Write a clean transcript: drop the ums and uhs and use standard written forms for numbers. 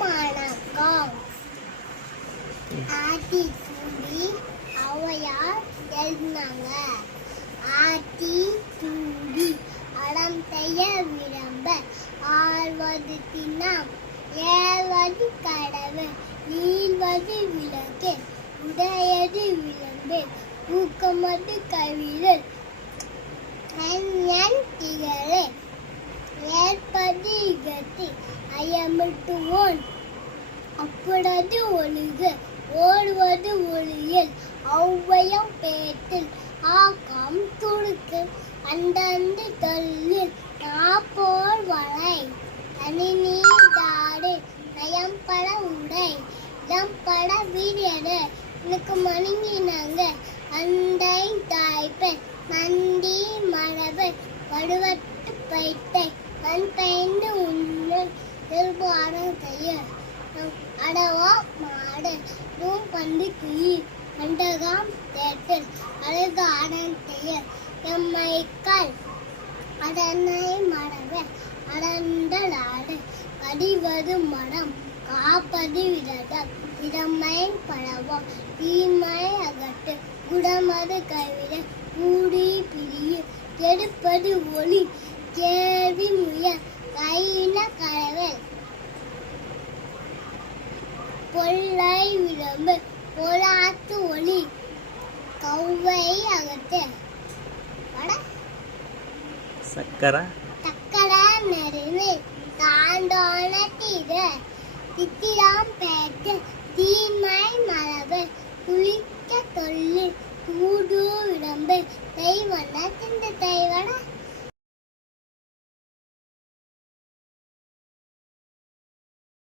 வணக்கம். ஆத்தி தூடி ஔவையார் எழுதினாங்க. ஆத்தி தூடி அடம் செய்ய விளம்ப ஆழ்வது தினம் ஏழ்வது கடவு ஈழ்வது விளக்கு உடையது விளம்பு ஊக்கமது கவிழல் திகழே ஏற்பது இகத்தி ஐயமிட்டுவோன் அப்பொழுது ஒழுக ஓடுவது ஒளியில் ஔவையம் பேட்டில் ஆக்கம் துடுக்கு அண்டந்து தொல்லில் நாப்போர் வளை தனி நீடாடு நயம்பட உடை இடம்பட வீரியது எனக்கு மணங்கினாங்க அண்டை தாய்ப்பை நந்தி மரபு வடுவட்டு பைத்தை மண் பெயர்ந்து உண்மை திருப்பு ஆடத்தைய அடவா மாடு நூம் பந்து கிளி அண்டகாம் தேட்டல் அழகு ஆடத்தைய எம்மைக்கால் அடனை மரபு அடந்தல் ஆடு கடிவது மரம் காப்பது விரதம் இடமை பழவம் தீமை அகட்டு குடமது கைவிட கூடி பிரிய கெடுப்பது ஒளி கேள்வி முயல் கையின கரவல் பொல்லை விளம்பு பொலாத்து ஒளி கௌவை அகத்து சக்கரா சக்கரா நெருவு தாண்டோன தீர தித்திராம் பேட்டு தீமை மரபு குளிக்க தொல்லு கூடு விளம்பு தெய்வன திந்த தெய்வன